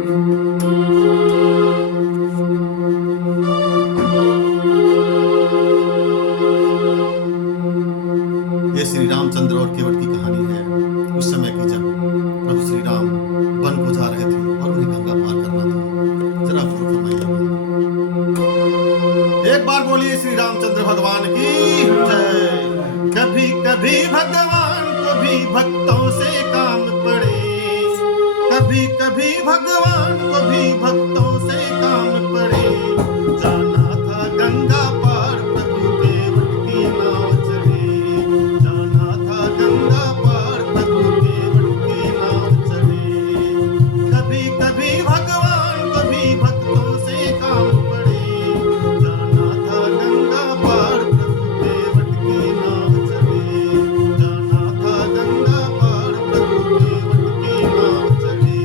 ये श्री रामचंद्र और केवट की कहानी है उस समय की, जब प्रभु श्री राम वन को जा रहे थे और उन्हें गंगा पार करना था। जरा गौर फरमाइएगा। एक बार बोलिए श्री रामचंद्र भगवान की जय। कभी कभी भगवान को भी भक्तों से काम पड़े, कभी कभी भगवान को भी भक्तों से काम पड़े। जाना था गंगा पार प्रभु केवट की नाव चढ़े, जाना था गंगा पार प्रभु केवट की नाव चढ़े। कभी कभी भगवान को भी भक्तों से काम पड़े, जाना था गंगा पार प्रभु केवट की नाव चढ़े, जाना था गंगा पार प्रभु केवट की नाव चढ़े।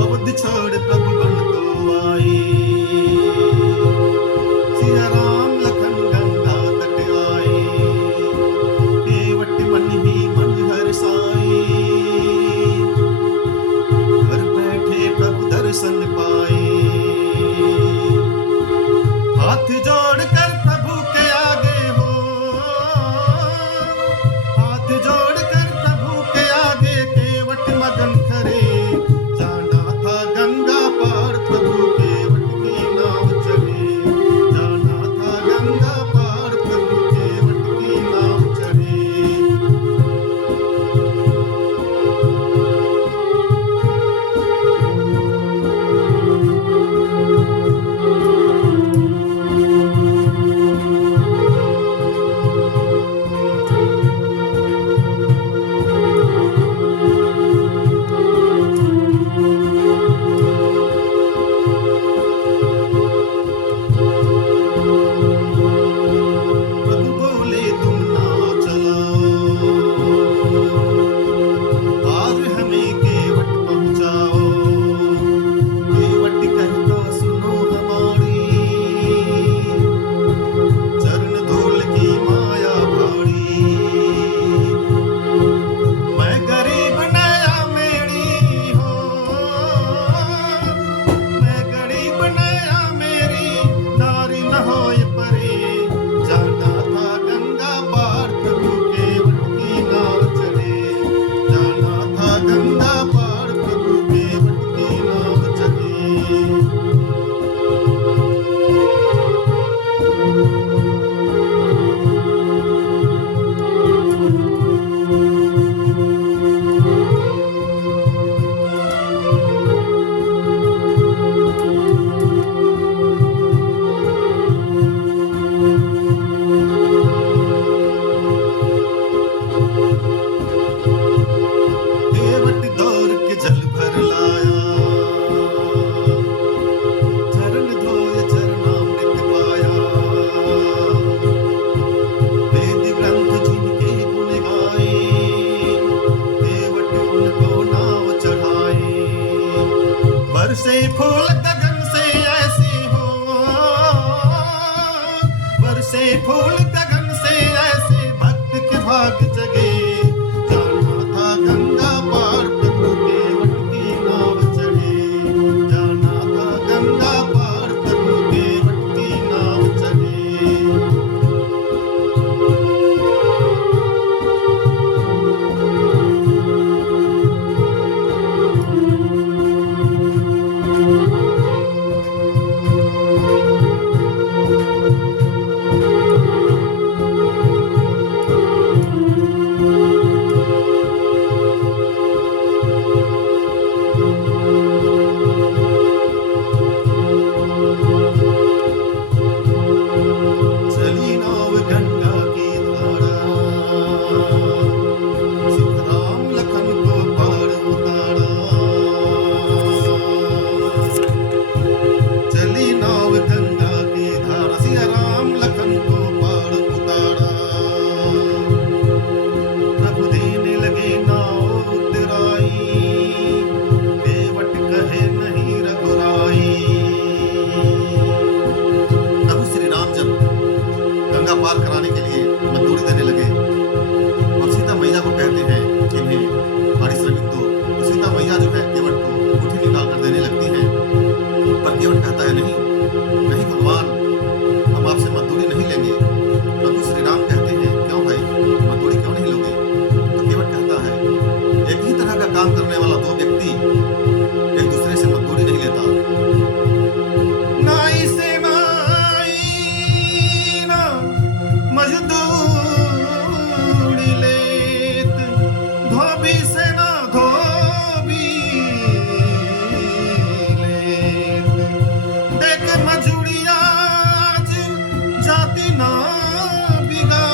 अवध छोड़ प्रभु बन को आए, सिया राम लखन गंगा तट आए। केवट मन ही मन हर्षाए, घर बैठे प्रभु दर्शन पाए। हाथ जोड़कर प्रभु के आगे हो, हाथ जोड़कर प्रभु के आगे केवट मगन खरे। जाना था गंगा पार प्रभु केवट की नाव चढ़े, जाना था गंगा पार प्रभु केवट की नाव चढ़े। प्रभु बोले तुम नाव चलाओ, पार हमें केवट पहुंचाओ। केवट कहता सुनो हमारी, चरण धूल की माया भारी। मैं गरीब नया मेरी हो, मैं गरीब नया मेरी नारी न होए परे। जाना था गंगा पार प्रभु केवट की नाव चढ़े, जाना था गंगा पार प्रभु केवट की नाव चढ़े। केवट दौड़ के जल भर लाया, चरण धोए चरणामृत पाया। वेद ग्रंथ जिनके गुण गाए, केवट उनको नाव चढ़ाए। बरसे फूल गगन से ऐसे हो, बरसे फूल गगन से ऐसे भक्त के भाग जगे। जाना था गंगा पार प्रभु केवट की नाव चढ़े, जाना था गंगा पार प्रभु केवट की नाव चढ़े। पार कराने के लिए मजदूरी देने लगे और सीता मैया को कहते हैं कि इन्हें पारिश्रमिक दो। तो सीता मैया जो है केवट को मुट्ठी निकाल कर देने लगती हैं, पर केवट कहता है नहीं नहीं भगवान, हम आपसे मजदूरी नहीं लेंगे। प्रभु श्री राम कहते हैं क्यों भाई, मजदूरी क्यों नहीं लोगे? तो केवट कहता है एक ही तरह का काम करने वाला दो व्यक्ति एक दूसरे से मजदूरी नहीं लेता। नाई से नाई ना मजदूरी लेत, धोबी से ना धोबी लेत, देख मजूरिया आज जाति ना बिगाड़िए।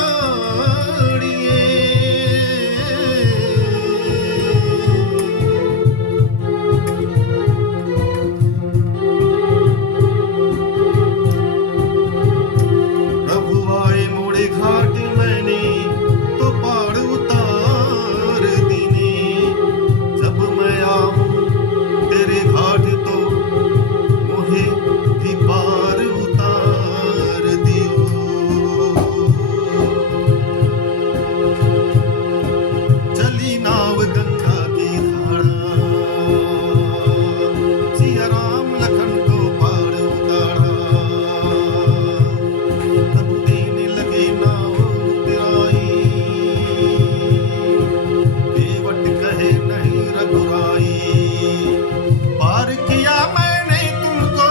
प्रभु आए मोड़े घाट मैंने तो पार उतार दीने, जब मैं आऊं तेरे घाट तो मोहे भी पार उतार दियो। चली नाव गंगा की धारा, सिया राम लखन को पार उतारा, तब देने लगे नाव तिराई, केवट कहे नहीं रघुराई। पार किया मैंने तुमको,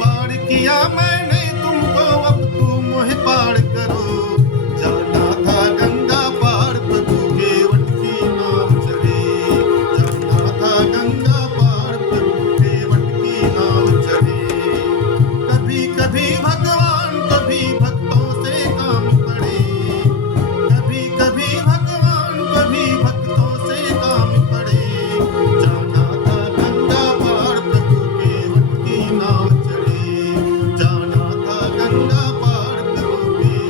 पार किया मैंने तुमको, अब तुम मुझे पार करो। जाना था गंगा पार, प्रभु केवट की नाव चढ़े। जाना था गंगा पार, प्रभु केवट की नाव चढ़े। कभी कभी भगवान